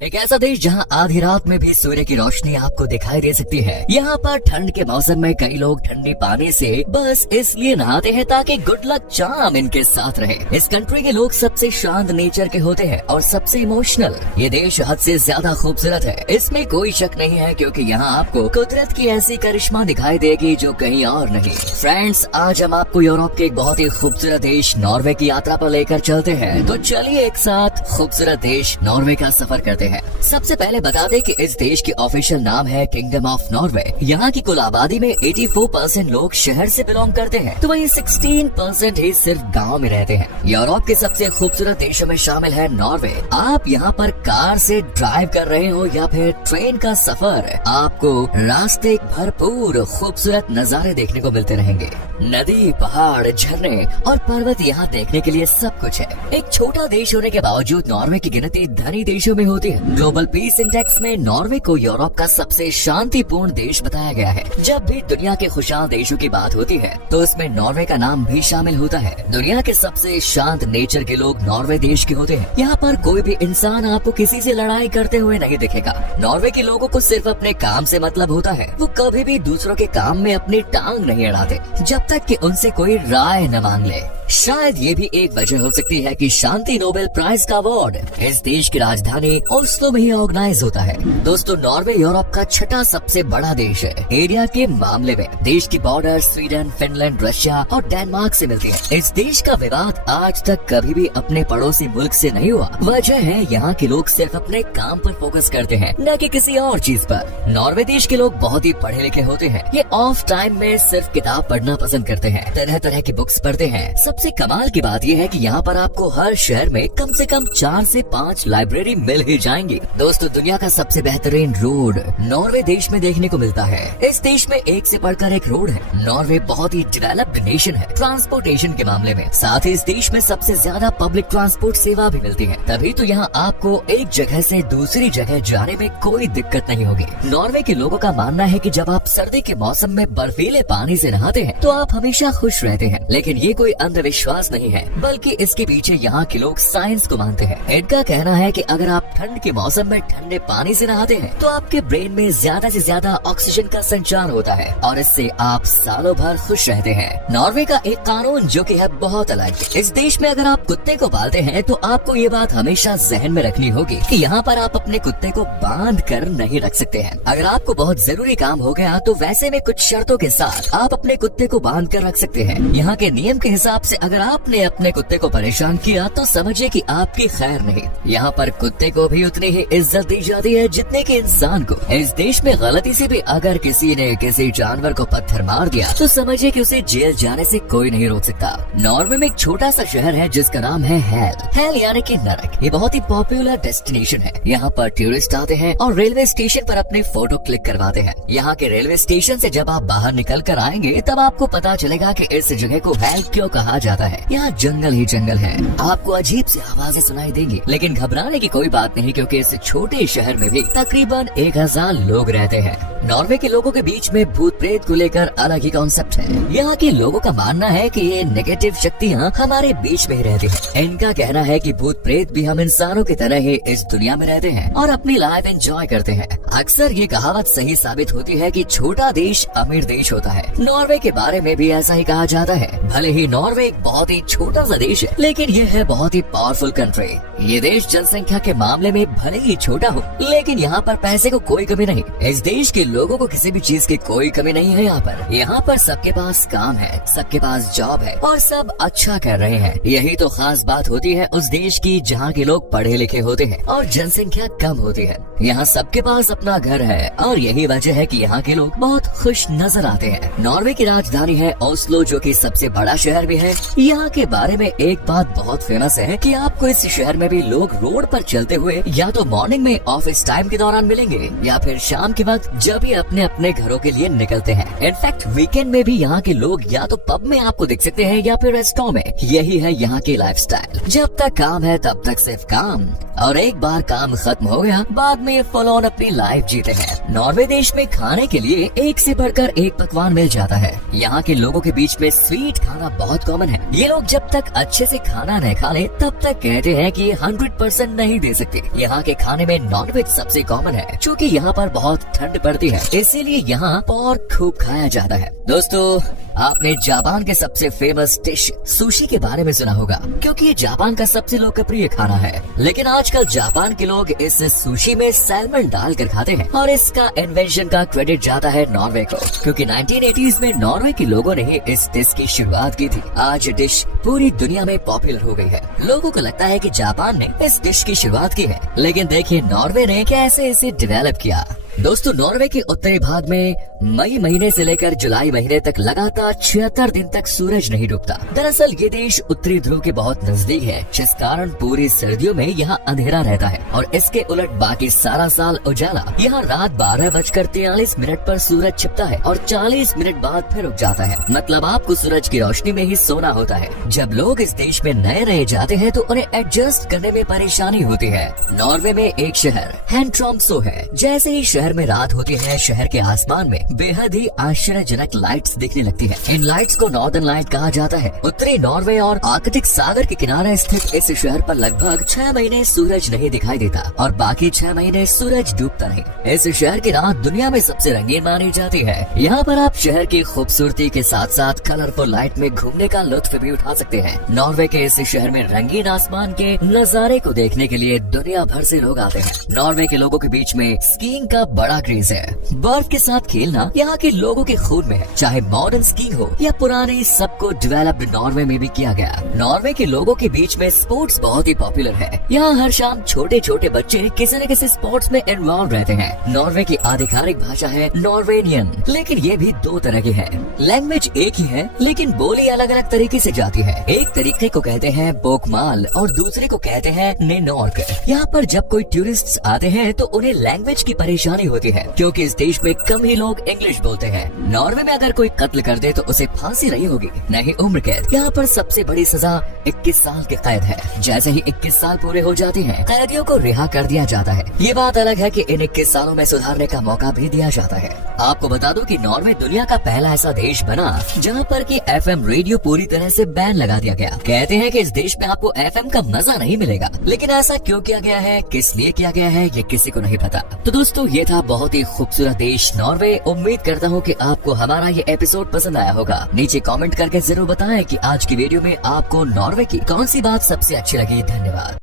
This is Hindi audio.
एक ऐसा देश जहां आधी रात में भी सूर्य की रोशनी आपको दिखाई दे सकती है। यहाँ पर ठंड के मौसम में कई लोग ठंडे पानी से बस इसलिए नहाते हैं ताकि गुड लक चार्म इनके साथ रहे। इस कंट्री के लोग सबसे शांत नेचर के होते हैं और सबसे इमोशनल। ये देश हद से ज्यादा खूबसूरत है, इसमें कोई शक नहीं है, क्योंकि यहाँ आपको कुदरत की ऐसी करिश्मा दिखाई देगी जो कहीं और नहीं। फ्रेंड्स, आज हम आपको यूरोप के एक बहुत ही खूबसूरत देश नॉर्वे की यात्रा पर लेकर चलते हैं। तो चलिए एक साथ खूबसूरत देश नॉर्वे का सफर करते हैं। सबसे पहले बता दें कि इस देश की ऑफिशियल नाम है किंगडम ऑफ नॉर्वे। यहाँ की कुल आबादी में 84% लोग शहर से बिलोंग करते हैं, तो वहीं 16% ही सिर्फ गांव में रहते हैं। यूरोप के सबसे खूबसूरत देशों में शामिल है नॉर्वे। आप यहाँ पर कार से ड्राइव कर रहे हो या फिर ट्रेन का सफर, आपको रास्ते भरपूर खूबसूरत नज़ारे देखने को मिलते रहेंगे। नदी, पहाड़, झरने और पर्वत यहाँ देखने के लिए सब कुछ है। एक छोटा देश होने के बावजूद नॉर्वे की गिनती धनी देशों में होती है। ग्लोबल पीस इंडेक्स में नॉर्वे को यूरोप का सबसे शांतिपूर्ण देश बताया गया है। जब भी दुनिया के खुशहाल देशों की बात होती है तो उसमें नॉर्वे का नाम भी शामिल होता है। दुनिया के सबसे शांत नेचर के लोग नॉर्वे देश के होते हैं। यहाँ पर कोई भी इंसान आपको किसी से लड़ाई करते हुए नहीं दिखेगा। नॉर्वे के लोगों को सिर्फ अपने काम से मतलब होता है। वो कभी भी दूसरों के काम में अपनी टांग नहीं अड़ाते जब तक कि उनसे कोई राय न मांग ले। शायद ये भी एक वजह हो सकती है कि शांति नोबेल प्राइज का अवार्ड इस देश की राजधानी ओस्लो में ही ऑर्गेनाइज होता है। दोस्तों, नॉर्वे यूरोप का छठा सबसे बड़ा देश है एरिया के मामले में। देश की बॉर्डर स्वीडन, फिनलैंड, रशिया और डेनमार्क से मिलती है। इस देश का विवाद आज तक कभी भी अपने पड़ोसी मुल्क से नहीं हुआ। वजह है यहाँ के लोग सिर्फ अपने काम पर फोकस करते हैं, न कि किसी और चीज पर। नॉर्वे देश के लोग बहुत ही पढ़े लिखे होते हैं। ये ऑफ टाइम में सिर्फ किताब पढ़ना पसंद करते हैं, तरह तरह की बुक्स पढ़ते हैं। सबसे कमाल की बात यह है कि यहाँ पर आपको हर शहर में कम से कम 4 से 5 लाइब्रेरी मिल ही जाएंगी। दोस्तों, दुनिया का सबसे बेहतरीन रोड नॉर्वे देश में देखने को मिलता है। इस देश में एक से बढ़कर एक रोड है। नॉर्वे बहुत ही डेवलप्ड नेशन है ट्रांसपोर्टेशन के मामले में। साथ ही इस देश में सबसे ज्यादा पब्लिक ट्रांसपोर्ट सेवा भी मिलती है। तभी तो यहाँ आपको एक जगह से दूसरी जगह जाने में कोई दिक्कत नहीं होगी। नॉर्वे के लोगों का मानना है कि जब आप सर्दी के मौसम में बर्फीले पानी से नहाते हैं तो आप हमेशा खुश रहते हैं। लेकिन ये कोई अंधविश्वास नहीं है, बल्कि इसके पीछे यहाँ के लोग साइंस को मानते हैं। इनका कहना है कि अगर आप ठंड के मौसम में ठंडे पानी से नहाते हैं तो आपके ब्रेन में ज्यादा से ज्यादा ऑक्सीजन का संचार होता है और इससे आप सालों भर खुश रहते हैं। नॉर्वे का एक कानून जो कि है बहुत अलग। इस देश में अगर आप कुत्ते को पालते हैं तो आपको ये बात हमेशा जहन में रखनी होगी कि यहाँ पर आप अपने कुत्ते को बांध कर नहीं रख सकते हैं। अगर आपको बहुत जरूरी काम हो गया तो वैसे में कुछ शर्तों के साथ आप अपने कुत्ते को बांध कर रख सकते हैं। यहाँ के नियम के हिसाब से अगर आपने अपने कुत्ते को परेशान किया तो समझिए कि आपकी खैर नहीं। यहाँ पर कुत्ते को भी उतनी ही इज्जत दी जाती है जितने के इंसान को। इस देश में गलती से भी अगर किसी ने किसी जानवर को पत्थर मार दिया तो समझिए कि उसे जेल जाने से कोई नहीं रोक सकता। नॉर्वे में एक छोटा सा शहर है जिसका नाम है हेल यानी कि नरक। ये बहुत ही पॉपुलर डेस्टिनेशन है। यहाँ पर टूरिस्ट आते हैं और रेलवे स्टेशन पर अपने फोटो क्लिक करवाते हैं। यहाँ के रेलवे स्टेशन से जब आप बाहर निकल कर आएंगे तब आपको पता चलेगा कि इस जगह को हेल क्यों कहा जाता है। यहाँ जंगल ही जंगल है। आपको अजीब सी आवाजें सुनाई देंगी, लेकिन घबराने की कोई बात नहीं, क्योंकि इस छोटे शहर में भी तकरीबन 1000 लोग रहते हैं। नॉर्वे के लोगों के बीच में भूत प्रेत को लेकर अलग ही कॉन्सेप्ट है। यहाँ के लोगों का मानना है कि ये नेगेटिव शक्तियाँ हमारे बीच में ही रहती हैं। इनका कहना है कि भूत प्रेत भी हम इंसानों की तरह ही इस दुनिया में रहते हैं और अपनी लाइफ एंजॉय करते हैं। अक्सर ये कहावत सही साबित होती है कि छोटा देश अमीर देश होता है। नॉर्वे के बारे में भी ऐसा ही कहा जाता है। भले ही नॉर्वे एक बहुत ही छोटा सा देश है, लेकिन यह है बहुत ही पावरफुल कंट्री। ये देश जनसंख्या के मामले में भले ही छोटा हो, लेकिन यहाँ पर पैसे को कोई कमी नहीं। इस देश के लोगों को किसी भी चीज की कोई कमी नहीं है। यहाँ पर सबके पास काम है, सबके पास जॉब है और सब अच्छा कर रहे हैं। यही तो खास बात होती है उस देश की जहाँ के लोग पढ़े लिखे होते हैं और जनसंख्या कम होती है। यहाँ सबके पास अपना घर है और यही वजह है कि यहाँ के लोग बहुत खुश नजर आते हैं। नॉर्वे की राजधानी है ओस्लो, जो कि सबसे बड़ा शहर भी है। यहाँ के बारे में एक बात बहुत फेमस है कि आपको इस शहर में भी लोग रोड पर चलते हुए या तो मॉर्निंग में ऑफिस टाइम के दौरान मिलेंगे या फिर शाम के वक्त जब भी अपने अपने घरों के लिए निकलते हैं। इनफैक्ट वीकेंड में भी यहाँ के लोग या तो पब में आपको दिख सकते हैं या फिर रेस्टोरेंट में। यही है यहाँ की लाइफस्टाइल। जब तक काम है तब तक सिर्फ काम, और एक बार काम खत्म हो गया बाद में ये फुल ऑन अपनी लाइफ जीते हैं। नॉर्वे देश में खाने के लिए एक से बढ़कर एक पकवान मिल जाता है। यहाँ के लोगों के बीच में स्वीट खाना बहुत कॉमन है। ये लोग जब तक अच्छे से खाना नहीं खा ले तब तक कहते हैं कि 100% नहीं दे सकते। ये यहाँ के खाने में नॉनवेज सबसे कॉमन है, क्योंकि यहाँ पर बहुत ठंड पड़ती है, इसीलिए यहाँ पोर्क खूब खाया जाता है। दोस्तों, आपने जापान के सबसे फेमस डिश सुशी के बारे में सुना होगा, क्योंकि ये जापान का सबसे लोकप्रिय खाना है। लेकिन आजकल जापान के लोग इस सुशी में सैल्मन डालकर खाते हैं और इसका इन्वेंशन का क्रेडिट जाता है नॉर्वे को, क्योंकि 1980s में नॉर्वे के लोगों ने इस डिश की शुरुआत की थी। आज डिश पूरी दुनिया में पॉपुलर हो गई है। लोगों को लगता है कि जापान ने इस डिश की शुरुआत की है, लेकिन देखिए नॉर्वे ने कैसे इसे डेवलप किया। दोस्तों, नॉर्वे के उत्तरी भाग में मई महीने से लेकर जुलाई महीने तक लगातार 76 दिन तक सूरज नहीं डूबता। दरअसल ये देश उत्तरी ध्रुव के बहुत नजदीक है, जिस कारण पूरी सर्दियों में यहाँ अंधेरा रहता है और इसके उलट बाकी सारा साल उजाला। यहाँ रात 12:43 पर सूरज छिपता है और 40 मिनट बाद फिर उग जाता है। मतलब आपको सूरज की रोशनी में ही सोना होता है। जब लोग इस देश में नए रह जाते हैं तो उन्हें एडजस्ट करने में परेशानी होती है। नॉर्वे में एक शहर हैंट्रॉम्सो है। जैसे ही शहर में रात होती है, शहर के आसमान में बेहद ही आश्चर्यजनक लाइट्स दिखने लगती हैं। इन लाइट्स को नॉर्दर्न लाइट कहा जाता है। उत्तरी नॉर्वे और आर्कटिक सागर के किनारे स्थित इस शहर पर लगभग 6 महीने सूरज नहीं दिखाई देता और बाकी 6 महीने सूरज डूबता नहीं। इस शहर की रात दुनिया में सबसे रंगीन मानी जाती है। यहाँ पर आप शहर की खूबसूरती के साथ साथ कलरफुल लाइट में घूमने का लुत्फ भी उठा सकते हैं। नॉर्वे के इस शहर में रंगीन आसमान के नजारे को देखने के लिए दुनिया भर से लोग आते हैं। नॉर्वे के लोगों के बीच में स्कीइंग का बड़ा क्रेज है। बर्फ के साथ खेलना यहाँ के लोगों के खून में है। चाहे मॉडर्न स्कीइंग हो या पुराने, सबको डेवलप्ड नॉर्वे में भी किया गया। नॉर्वे के लोगों के बीच में स्पोर्ट्स बहुत ही पॉपुलर है। यहाँ हर शाम छोटे छोटे बच्चे किसी न किसी स्पोर्ट्स में इन्वॉल्व रहते हैं। नॉर्वे की आधिकारिक भाषा है नॉर्वेनियन, लेकिन ये भी 2 तरह की है। लैंग्वेज एक ही है, लेकिन बोली अलग अलग तरीके से जाती है। एक तरीके को कहते हैं बोकमाल और दूसरे को कहते हैं नेनॉर्क। यहाँ पर जब कोई टूरिस्ट आते हैं तो उन्हें लैंग्वेज की परेशानी होती है, क्योंकि इस देश में कम ही लोग इंग्लिश बोलते हैं। नॉर्वे में अगर कोई कत्ल कर दे तो उसे फांसी नहीं होगी, नहीं उम्र कैद। यहाँ पर सबसे बड़ी सजा 21 साल की कैद है। जैसे ही 21 साल पूरे हो जाते हैं, कैदियों को रिहा कर दिया जाता है। ये बात अलग है कि इन 21 सालों में सुधारने का मौका भी दिया जाता है। आपको बता दूं कि नॉर्वे दुनिया का पहला ऐसा देश बना जहाँ पर कि FM रेडियो पूरी तरह से बैन लगा दिया गया। कहते हैं कि इस देश में आपको FM का मजा नहीं मिलेगा, लेकिन ऐसा क्यों किया गया है, किस लिए किया गया है, ये किसी को नहीं पता। तो दोस्तों, ये था बहुत ही खूबसूरत देश नॉर्वे। उम्मीद करता हूँ कि आपको हमारा ये एपिसोड पसंद आया होगा। नीचे कमेंट करके जरूर बताएं कि आज की वीडियो में आपको नॉर्वे की कौन सी बात सबसे अच्छी लगी। धन्यवाद।